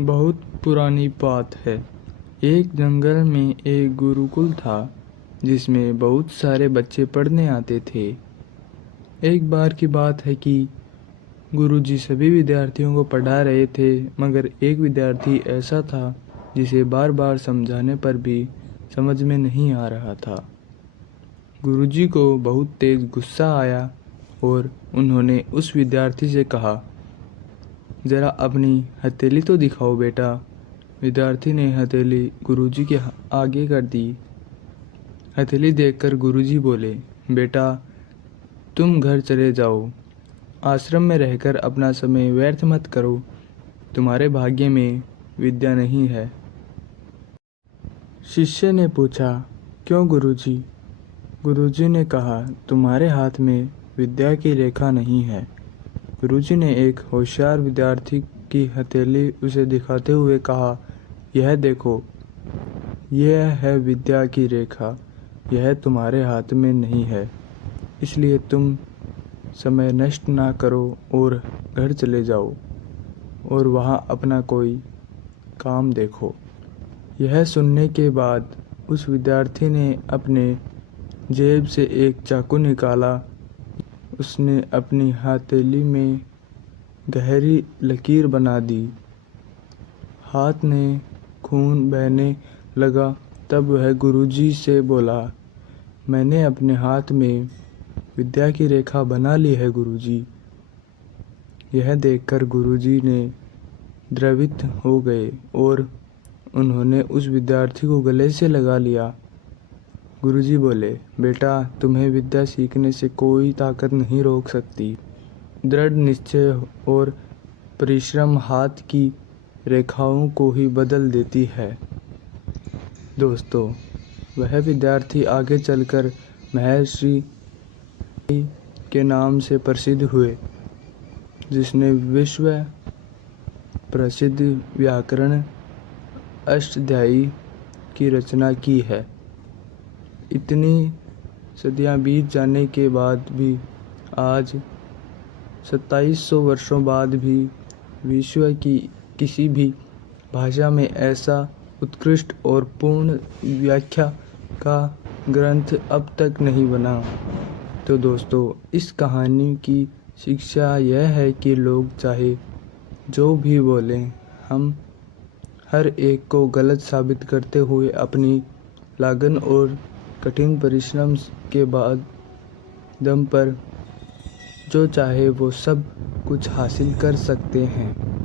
बहुत पुरानी बात है। एक जंगल में एक गुरुकुल था जिसमें बहुत सारे बच्चे पढ़ने आते थे। एक बार की बात है कि गुरुजी सभी विद्यार्थियों को पढ़ा रहे थे, मगर एक विद्यार्थी ऐसा था जिसे बार बार समझाने पर भी समझ में नहीं आ रहा था। गुरुजी को बहुत तेज गुस्सा आया और उन्होंने उस विद्यार्थी से कहा, ज़रा अपनी हथेली तो दिखाओ बेटा। विद्यार्थी ने हथेली गुरुजी के आगे कर दी। हथेली देखकर गुरुजी बोले, बेटा तुम घर चले जाओ। आश्रम में रहकर अपना समय व्यर्थ मत करो। तुम्हारे भाग्य में विद्या नहीं है। शिष्य ने पूछा, क्यों गुरुजी? गुरुजी ने कहा, तुम्हारे हाथ में विद्या की रेखा नहीं है। गुरुजी ने एक होशियार विद्यार्थी की हथेली उसे दिखाते हुए कहा, यह देखो, यह है विद्या की रेखा। यह तुम्हारे हाथ में नहीं है, इसलिए तुम समय नष्ट ना करो और घर चले जाओ और वहाँ अपना कोई काम देखो। यह सुनने के बाद उस विद्यार्थी ने अपने जेब से एक चाकू निकाला। उसने अपनी हथेली में गहरी लकीर बना दी। हाथ में खून बहने लगा। तब वह गुरुजी से बोला, मैंने अपने हाथ में विद्या की रेखा बना ली है गुरुजी। यह देखकर गुरुजी ने द्रवित हो गए और उन्होंने उस विद्यार्थी को गले से लगा लिया। गुरुजी बोले, बेटा तुम्हें विद्या सीखने से कोई ताकत नहीं रोक सकती। दृढ़ निश्चय और परिश्रम हाथ की रेखाओं को ही बदल देती है। दोस्तों, वह विद्यार्थी आगे चलकर महर्षि के नाम से प्रसिद्ध हुए, जिसने विश्व प्रसिद्ध व्याकरण अष्टाध्यायी की रचना की है। इतनी सदियां बीत जाने के बाद भी आज 2700 वर्षों बाद भी विश्व की किसी भी भाषा में ऐसा उत्कृष्ट और पूर्ण व्याख्या का ग्रंथ अब तक नहीं बना। तो दोस्तों, इस कहानी की शिक्षा यह है कि लोग चाहे जो भी बोलें, हम हर एक को गलत साबित करते हुए अपनी लगन और कठिन परिश्रम के बाद दम पर जो चाहे वो सब कुछ हासिल कर सकते हैं।